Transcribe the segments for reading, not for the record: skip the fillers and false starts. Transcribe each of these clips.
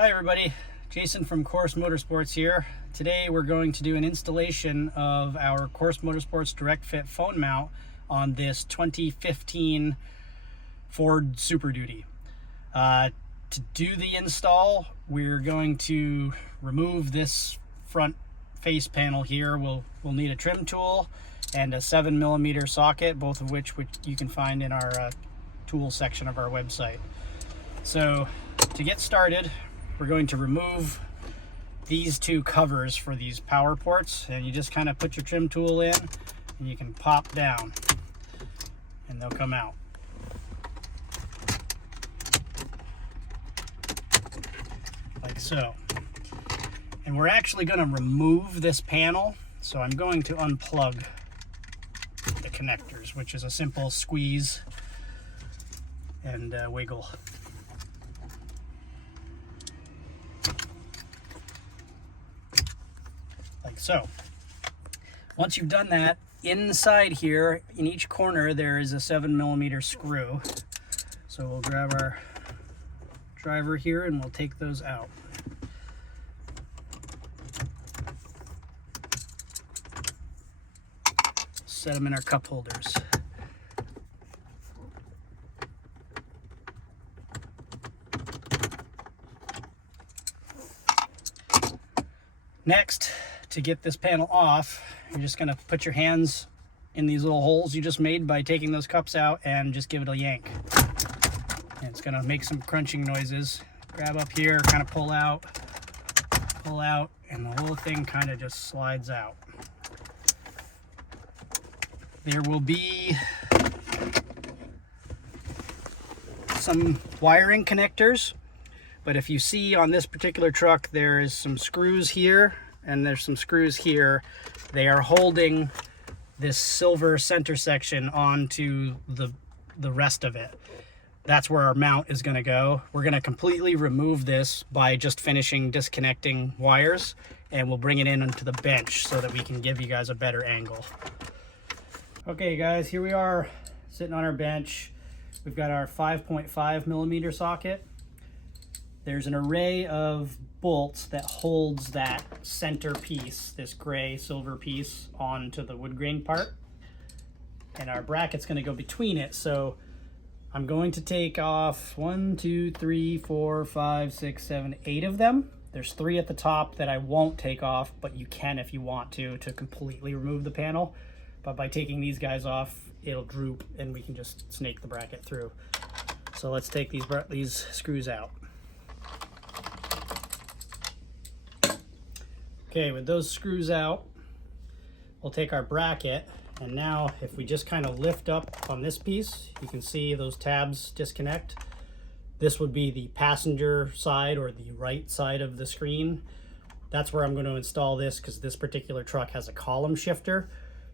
Hi everybody, Jason from Course Motorsports here. Today we're going to do an installation of our Course Motorsports direct fit phone mount on this 2015 Ford Super Duty. To do the install, we're going to remove this front face panel here. We'll need a trim tool and a 7mm socket, both of which you can find in our tool section of our website. So to get started, we're going to remove these two covers for these power ports, and you just kind of put your trim tool in and you can pop down and they'll come out. Like so. And we're actually going to remove this panel, so I'm going to unplug the connectors, which is a simple squeeze and wiggle. Like so. Once you've done that, inside here, in each corner, there is a 7mm screw. So we'll grab our driver here and we'll take those out. Set them in our cup holders. Next, to get this panel off, you're just going to put your hands in these little holes you just made by taking those cups out and just give it a yank. And it's going to make some crunching noises. Grab up here, kind of pull out, and the whole thing kind of just slides out. There will be some wiring connectors, but if you see on this particular truck, there is some screws here and there's some screws here. They are holding this silver center section onto the rest of it. That's where our mount is going to go. We're going to completely remove this by just finishing disconnecting wires, and we'll bring it in onto the bench so that we can give you guys a better angle. Okay guys, here we are sitting on our bench. We've got our 5.5mm socket. There's an array of bolts that holds that center piece, this gray silver piece, onto the wood grain part. And our bracket's going to go between it. So I'm going to take off 1, 2, 3, 4, 5, 6, 7, 8 of them. There's 3 at the top that I won't take off, but you can if you want to completely remove the panel. But by taking these guys off, it'll droop and we can just snake the bracket through. So let's take these screws out. Okay, with those screws out, we'll take our bracket, and now if we just kind of lift up on this piece, you can see those tabs disconnect. This would be the passenger side or the right side of the screen. That's where I'm going to install this, because this particular truck has a column shifter.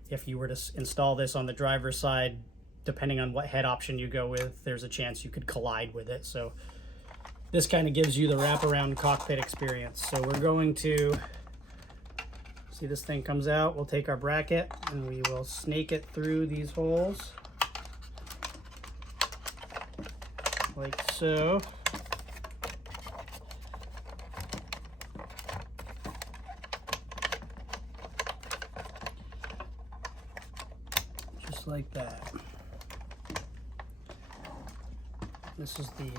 If you were to install this on the driver's side, depending on what head option you go with, there's a chance you could collide with it. So this kind of gives you the wraparound cockpit experience. So we're going to see this thing comes out. We'll take our bracket and we will snake it through these holes like so. Just like that. This is the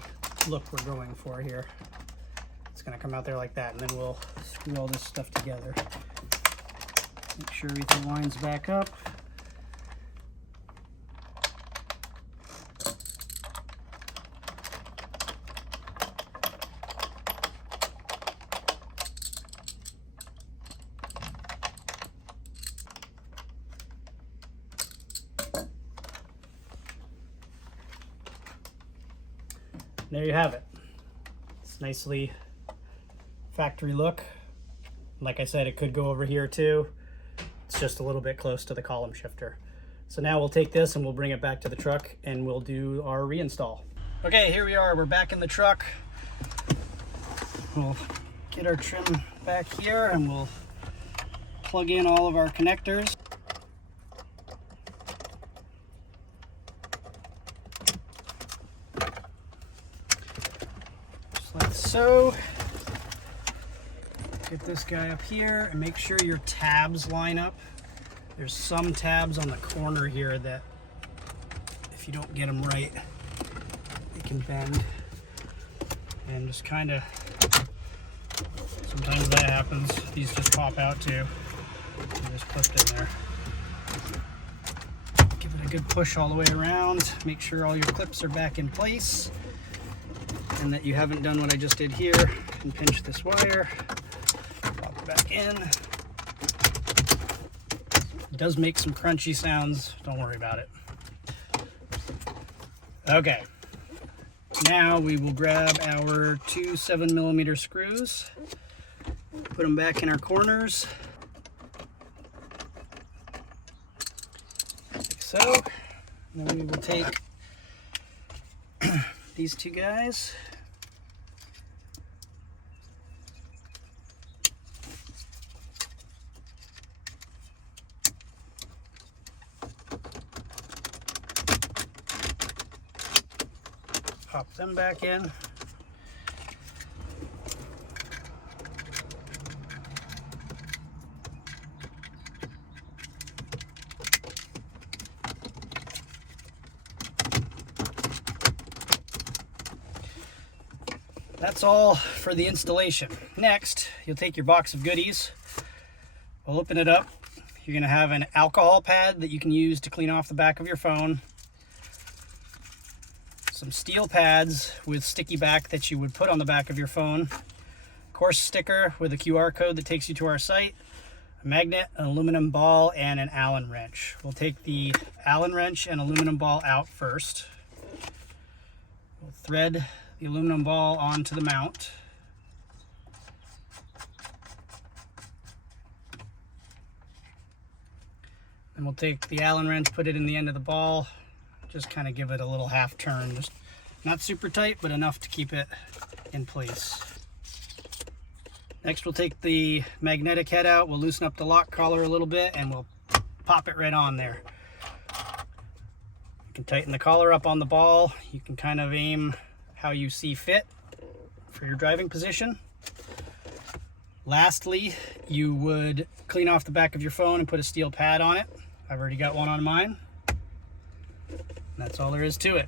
look we're going for here. It's going to come out there like that, and then we'll screw all this stuff together. Make sure everything lines back up. There you have it. It's nicely factory look. Like I said, it could go over here too. It's just a little bit close to the column shifter. So now we'll take this and we'll bring it back to the truck and we'll do our reinstall. Okay, here we are. We're back in the truck. We'll get our trim back here and we'll plug in all of our connectors. Just like so. Get this guy up here and make sure your tabs line up. There's some tabs on the corner here that if you don't get them right, they can bend. And just kind of, sometimes that happens. These just pop out too. And just clipped in there. Give it a good push all the way around. Make sure all your clips are back in place and that you haven't done what I just did here and pinch this wire. Pop it back in. It does make some crunchy sounds. Don't worry about it. Okay. Now we will grab our two 7mm screws, put them back in our corners, like so. And then we will take these two guys, pop them back in. That's all for the installation. Next, you'll take your box of goodies. We'll open it up. You're going to have an alcohol pad that you can use to clean off the back of your phone. Some steel pads with sticky back that you would put on the back of your phone. Course sticker with a QR code that takes you to our site. A magnet, an aluminum ball, and an Allen wrench. We'll take the Allen wrench and aluminum ball out first. We'll thread the aluminum ball onto the mount. And we'll take the Allen wrench, put it in the end of the ball, just kind of give it a little half turn, just not super tight, but enough to keep it in place. Next, we'll take the magnetic head out, we'll loosen up the lock collar a little bit, and we'll pop it right on there. You can tighten the collar up on the ball. You can kind of aim how you see fit for your driving position. Lastly, you would clean off the back of your phone and put a steel pad on it. I've already got one on mine. That's all there is to it.